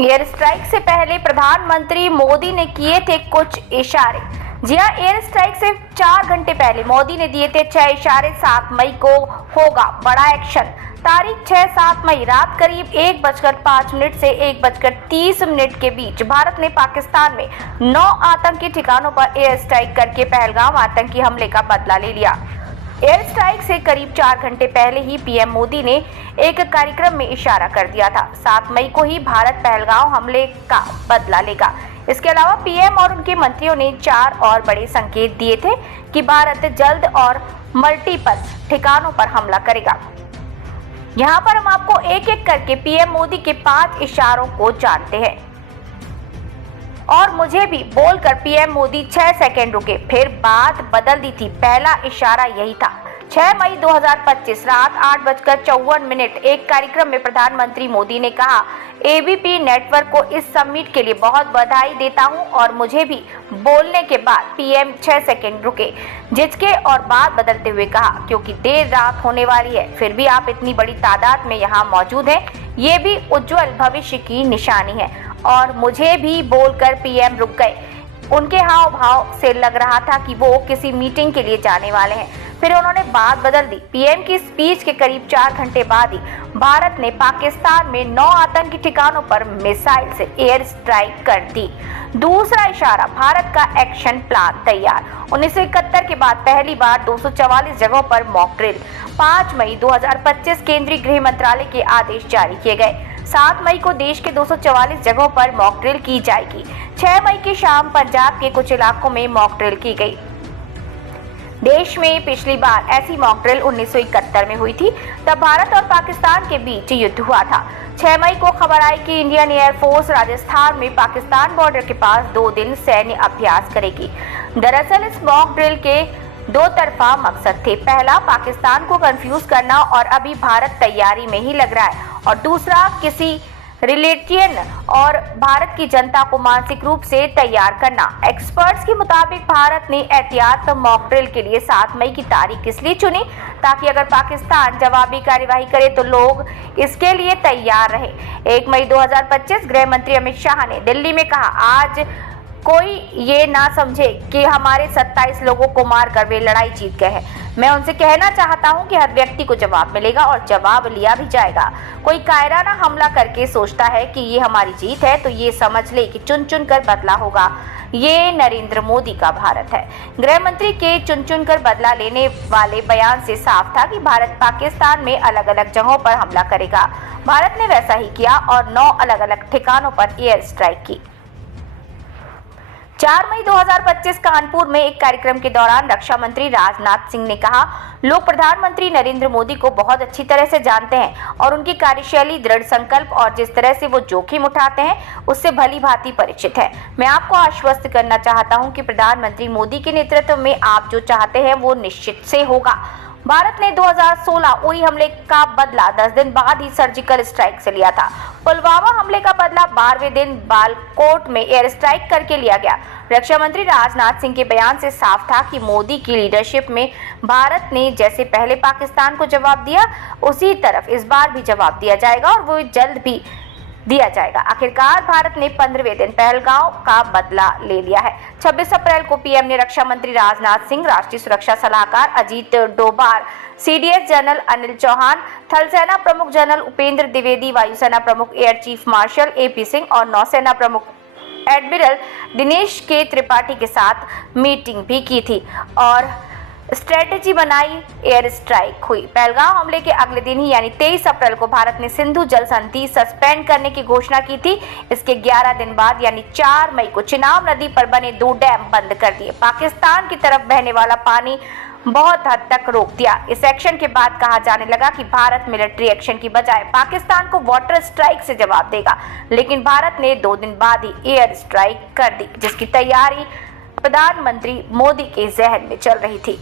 Air strike से पहले प्रधानमंत्री मोदी ने किए थे कुछ इशारे। जी हां, एयर स्ट्राइक से 4 घंटे पहले मोदी ने दिए थे 6 इशारे। 7 मई को होगा बड़ा एक्शन। तारीख 6-7 मई रात करीब 1:05 से 1:30 के बीच भारत ने पाकिस्तान में 9 आतंकी ठिकानों पर एयर स्ट्राइक करके पहलगाम आतंकी हमले का बदला ले लिया। एयर स्ट्राइक से करीब 4 घंटे पहले ही पीएम मोदी ने एक कार्यक्रम में इशारा कर दिया था। 7 मई को ही भारत पहलगाम हमले का बदला लेगा। इसके अलावा पीएम और उनके मंत्रियों ने 4 और बड़े संकेत दिए थे कि भारत जल्द और मल्टीपल ठिकानों पर हमला करेगा। यहाँ पर हम आपको एक एक करके पीएम मोदी के 5 इशारों को जानते हैं। और मुझे भी बोलकर पीएम मोदी 6 सेकंड रुके, फिर बात बदल दी थी। पहला इशारा यही था। 6 मई 2025 रात 8:54 एक कार्यक्रम में प्रधानमंत्री मोदी ने कहा, एबीपी नेटवर्क को इस समिट के लिए बहुत बधाई देता हूं। और मुझे भी बोलने के बाद पीएम 6 सेकंड रुके, झिझके और बात बदलते हुए कहा, क्योंकि देर रात होने वाली है, फिर भी आप इतनी बड़ी तादाद में यहाँ मौजूद हैं, ये भी उज्जवल भविष्य की निशानी है। और मुझे भी बोलकर पीएम रुक गए। उनके हाव भाव से लग रहा था कि वो किसी मीटिंग के लिए जाने वाले हैं। फिर उन्होंने बात बदल दी। पीएम की स्पीच के करीब 4 घंटे बाद ही भारत ने पाकिस्तान में 9 आतंकी ठिकानों पर मिसाइल से एयर स्ट्राइक कर दी। दूसरा इशारा, भारत का एक्शन प्लान तैयार। 1971 के बाद पहली बार 244 जगहों पर मॉक ड्रिल। 5 मई 2025 केंद्रीय गृह मंत्रालय के आदेश जारी किए गए। 7 मई को देश के 244 जगहों पर मॉक ड्रिल की जाएगी। 6 मई की शाम पंजाब के कुछ इलाकों में मॉक ड्रिल की गई। देश में पिछली बार ऐसी मॉक ड्रिल 1971 में हुई थी, तब भारत और पाकिस्तान के बीच युद्ध हुआ था। 6 मई को खबर आई कि इंडियन एयरफोर्स राजस्थान में पाकिस्तान बॉर्डर के पास 2 दिन सैन्य अभ्यास करेगी। दरअसल इस मॉक ड्रिल के 2 तरफा मकसद थे। पहला, पाकिस्तान को कंफ्यूज करना और अभी भारत तैयारी में ही लग रहा है, और दूसरा, किसी रिलेटियन और भारत की जनता को मानसिक रूप से तैयार करना। एक्सपर्ट्स के मुताबिक भारत ने एहतियात मॉक ड्रिल के लिए 7 मई की तारीख इसलिए चुनी ताकि अगर पाकिस्तान जवाबी कार्यवाही करे तो लोग इसके लिए तैयार रहे। 1 मई 2025 गृह मंत्री अमित शाह ने दिल्ली में कहा, आज कोई ये ना समझे कि हमारे 27 लोगों को मारकर वे लड़ाई जीत गए हैं। मैं उनसे कहना चाहता हूं कि हर व्यक्ति को जवाब मिलेगा और जवाब लिया भी जाएगा। कोई कायराना हमला करके सोचता है कि ये हमारी जीत है, तो ये समझ ले कि चुन चुन कर बदला होगा। ये नरेंद्र मोदी का भारत है। गृह मंत्री के चुन चुन कर बदला लेने वाले बयान से साफ था कि भारत पाकिस्तान में अलग अलग जगहों पर हमला करेगा। भारत ने वैसा ही किया और 9 अलग अलग ठिकानों पर एयर स्ट्राइक की। 4 मई 2025 कानपुर में एक कार्यक्रम के दौरान रक्षा मंत्री राजनाथ सिंह ने कहा, लोग प्रधानमंत्री नरेंद्र मोदी को बहुत अच्छी तरह से जानते हैं और उनकी कार्यशैली, दृढ़ संकल्प और जिस तरह से वो जोखिम उठाते हैं उससे भली भांति परिचित है। मैं आपको आश्वस्त करना चाहता हूं कि प्रधानमंत्री मोदी के नेतृत्व में आप जो चाहते हैं वो निश्चित से होगा। भारत ने 2016 उरी हमले का बदला 10 दिन बाद ही सर्जिकल स्ट्राइक से लिया था। पुलवामा हमले का बदला 12वें दिन बालाकोट में एयर स्ट्राइक करके लिया गया। रक्षा मंत्री राजनाथ सिंह के बयान से साफ था कि मोदी की लीडरशिप में भारत ने जैसे पहले पाकिस्तान को जवाब दिया, उसी तरफ इस बार भी जवाब दिया जाएगा और वो जल्द भी दिया जाएगा। आखिरकार भारत ने 15वें दिन पहलगाम का बदला ले लिया है। 26 अप्रैल को पीएम ने रक्षा मंत्री राजनाथ सिंह, राष्ट्रीय सुरक्षा सलाहकार अजीत डोभाल, सीडीएस जनरल अनिल चौहान, थल सेना प्रमुख जनरल उपेंद्र द्विवेदी, वायुसेना प्रमुख air chief marshal AP Singh और नौसेना प्रमुख एडमिरल दिनेश के त्रिपाठी के साथ मीटिंग भी की थी और स्ट्रेटेजी बनाई। एयर स्ट्राइक हुई। पहलगाम हमले के अगले दिन ही यानी 23 अप्रैल को भारत ने सिंधु जल संधि सस्पेंड करने की घोषणा की थी। इसके 11 दिन बाद यानी 4 मई को चिनाब नदी पर बने 2 डैम बंद कर दिए। पाकिस्तान की तरफ बहने वाला पानी बहुत हद तक रोक दिया। इस एक्शन के बाद कहा जाने लगा कि भारत मिलिट्री एक्शन की बजाय पाकिस्तान को वाटर स्ट्राइक से जवाब देगा, लेकिन भारत ने 2 दिन बाद ही एयर स्ट्राइक कर दी, जिसकी तैयारी प्रधानमंत्री मोदी के जहन में चल रही थी।